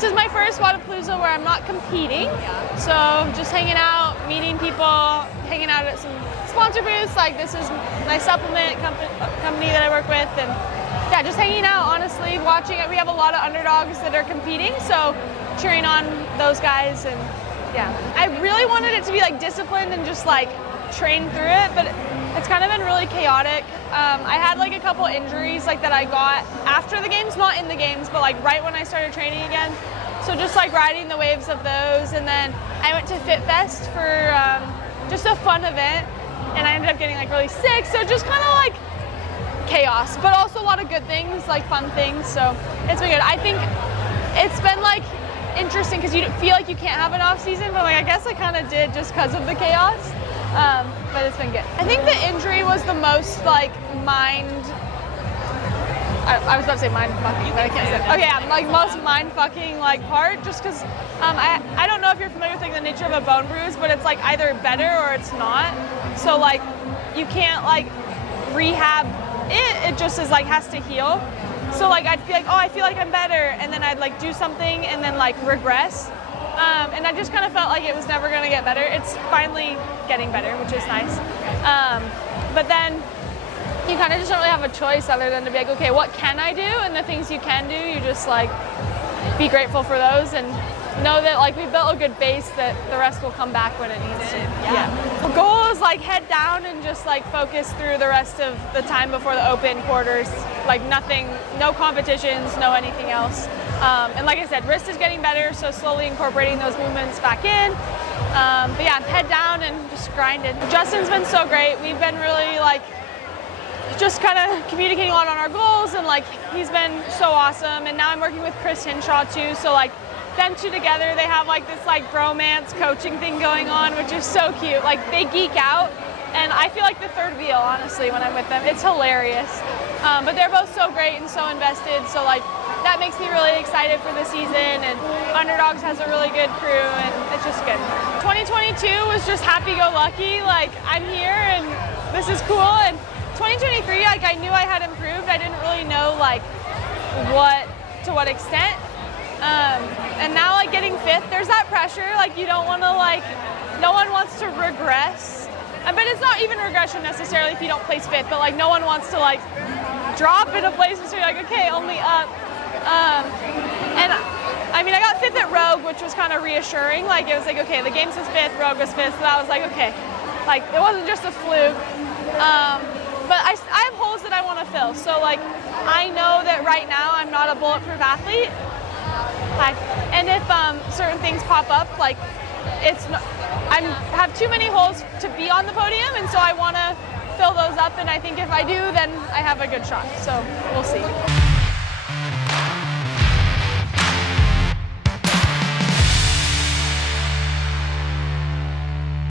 This is my first Wadapalooza where I'm not competing. So just hanging out, meeting people, hanging out at some sponsor booths. Like this is my supplement company that I work with, and yeah, just hanging out, honestly, watching it. We have a lot of underdogs that are competing, so cheering on those guys. And yeah, I really wanted it to be like disciplined and just like train through it, but it's kind of been really chaotic. I had like a couple injuries like that I got after the games, not in the games, but like right when I started training again. So just like riding the waves of those, and then I went to Fit Fest for just a fun event, and I ended up getting like really sick. So just kind of like chaos, but also a lot of good things, like fun things. So it's been good. I think it's been like interesting because you feel like you can't have an off season, but like I guess I kind of did just because of the chaos. But it's been good. I think the injury was the most like I was about to say mind fucking, but I can't say it. Okay, yeah, like most mind fucking like part, just because I don't know if you're familiar with like the nature of a bone bruise, but it's like either better or it's not. So like you can't like rehab it just is like has to heal. So like I'd feel like, oh, I feel like I'm better, and then I'd like do something and then like regress. And I just kind of felt like it was never going to get better. It's finally getting better, which is nice. But then you kind of just don't really have a choice other than to be like, okay, what can I do? And the things you can do, you just like be grateful for those and know that like we built a good base that the rest will come back when it needs to. Yeah. The goal is like head down and just like focus through the rest of the time before the open quarters. Like nothing, no competitions, no anything else. And like I said, wrist is getting better, so slowly incorporating those movements back in. But yeah, head down and just grind it. Justin's been so great. We've been really like just kind of communicating a lot on our goals, and like he's been so awesome. And now I'm working with Chris Hinshaw too, so like them two together, they have like this like bromance coaching thing going on, which is so cute. Like they geek out, and I feel like the third wheel, honestly, when I'm with them. It's hilarious. But they're both so great and so invested, so like that makes me really excited for the season, and Underdogs has a really good crew, and it's just good. 2022 was just happy-go-lucky, like I'm here and this is cool, and 2023, like I knew I had improved. I didn't really know like to what extent. And now like getting fifth, there's that pressure, like you don't want to like, no one wants to regress. But it's not even regression necessarily if you don't place fifth, but like no one wants to like drop in a place and so you're like, okay, only up. And I mean, I got fifth at Rogue, which was kind of reassuring. Like it was like, okay, the games was fifth, Rogue was fifth, so that was like, okay, like it wasn't just a fluke. But I have holes that I want to fill. So like, I know that right now I'm not a bulletproof athlete. And if certain things pop up, like I have too many holes to be on the podium, and so I want to fill those up. And I think if I do, then I have a good shot. So we'll see.